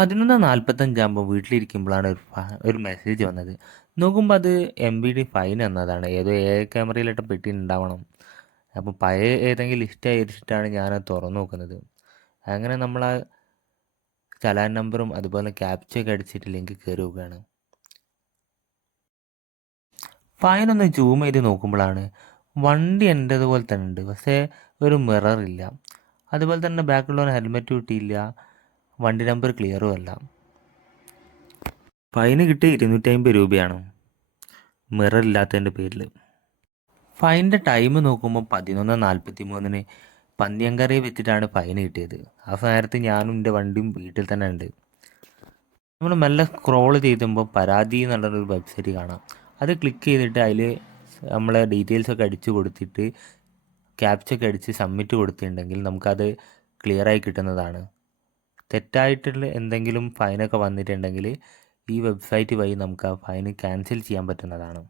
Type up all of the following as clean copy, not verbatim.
11:45 വീട്ടിലിരിക്കുമ്പോഴാണ് ഒരു മെസ്സേജ് വന്നത്. നോക്കുമ്പോൾ അത് MBD ഫൈൻ എന്നതാണ്. ഏതോ ക്യാമറയിലിട്ട പെട്ടി ഉണ്ടാവണം. അപ്പോൾ പഴയ ഏതെങ്കിലും ലിസ്റ്റ് ആയിരിച്ചിട്ടാണ് ഞാനത് തുറന്നു നോക്കുന്നത്. അങ്ങനെ നമ്മൾ ആ ചലാൻ നമ്പറും അതുപോലെ ക്യാപ്ചയൊക്കെ അടിച്ചിട്ട് ലിങ്ക് കയറി നോക്കുകയാണ്. ഫൈൻ ഒന്ന് സൂം ചെയ്ത് നോക്കുമ്പോഴാണ് വണ്ടി എൻ്റേതുപോലെ തന്നെ ഉണ്ട്, പക്ഷേ ഒരു മിററില്ല. അതുപോലെ തന്നെ ബാക്കിലുള്ളവന് ഹെൽമെറ്റ് കിട്ടിയില്ല, വണ്ടി നമ്പർ ക്ലിയറും അല്ല. ഫൈന് കിട്ടിയ 250 രൂപയാണ് മിറർ ഇല്ലാത്തതിൻ്റെ പേരിൽ. ഫൈനിൻ്റെ ടൈം നോക്കുമ്പോൾ 11:43 പന്ന്യങ്കരയിൽ വെച്ചിട്ടാണ് ഫൈൻ കിട്ടിയത്. ആ നേരത്ത് ഞാനും എൻ്റെ വണ്ടിയും വീട്ടിൽ തന്നെ ഉണ്ട്. നമ്മൾ മെല്ലെ സ്ക്രോൾ ചെയ്തുമ്പോൾ പരാതി എന്നുള്ളൊരു വെബ്സൈറ്റ് കാണാം. അത് ക്ലിക്ക് ചെയ്തിട്ട് അതിൽ നമ്മളെ ഡീറ്റെയിൽസൊക്കെ അടിച്ചു കൊടുത്തിട്ട് ക്യാപ്ചൊക്കെ അടിച്ച് സബ്മിറ്റ് കൊടുത്തിട്ടുണ്ടെങ്കിൽ നമുക്കത് ക്ലിയറായി കിട്ടുന്നതാണ്. തെറ്റായിട്ടുള്ള എന്തെങ്കിലും ഫൈനൊക്കെ വന്നിട്ടുണ്ടെങ്കിൽ ഈ വെബ്സൈറ്റ് വഴി നമുക്ക് ആ ഫൈൻ ക്യാൻസൽ ചെയ്യാൻ പറ്റുന്നതാണ്.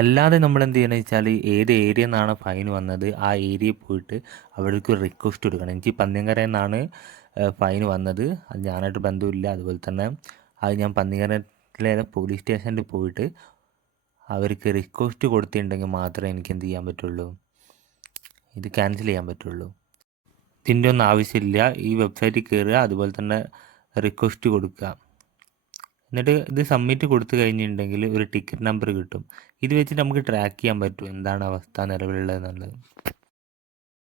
അല്ലാതെ നമ്മൾ എന്ത് ചെയ്യണമെന്ന് വെച്ചാൽ ഏത് ഏരിയയിൽ നിന്നാണ് ഫൈൻ വന്നത് ആ ഏരിയയിൽ പോയിട്ട് അവിടേക്ക് ഒരു റിക്വസ്റ്റ് കൊടുക്കണം. എനിക്ക് പന്ന്യങ്കരയിൽ നിന്നാണ് ഫൈൻ വന്നത്, അത് ഞാനായിട്ട് ബന്ധമില്ല. അതുപോലെ തന്നെ അത് ഞാൻ പന്ന്യങ്കരയിലെ പോലീസ് സ്റ്റേഷനിൽ പോയിട്ട് അവർക്ക് റിക്വസ്റ്റ് കൊടുത്തിട്ടുണ്ടെങ്കിൽ മാത്രമേ എനിക്ക് എന്ത് ചെയ്യാൻ പറ്റുള്ളൂ, ഇത് ക്യാൻസൽ ചെയ്യാൻ പറ്റുള്ളൂ. ഇതിൻ്റെ ഒന്നും ആവശ്യമില്ല. ഈ വെബ്സൈറ്റിൽ കയറുക, അതുപോലെ തന്നെ റിക്വസ്റ്റ് കൊടുക്കുക. എന്നിട്ട് ഇത് സബ്മിറ്റ് കൊടുത്തു കഴിഞ്ഞിട്ടുണ്ടെങ്കിൽ ഒരു ടിക്കറ്റ് നമ്പർ കിട്ടും. ഇത് വെച്ചിട്ട് നമുക്ക് ട്രാക്ക് ചെയ്യാൻ പറ്റും എന്താണ് അവസ്ഥ നിലവിലുള്ളതെന്നുള്ളത്.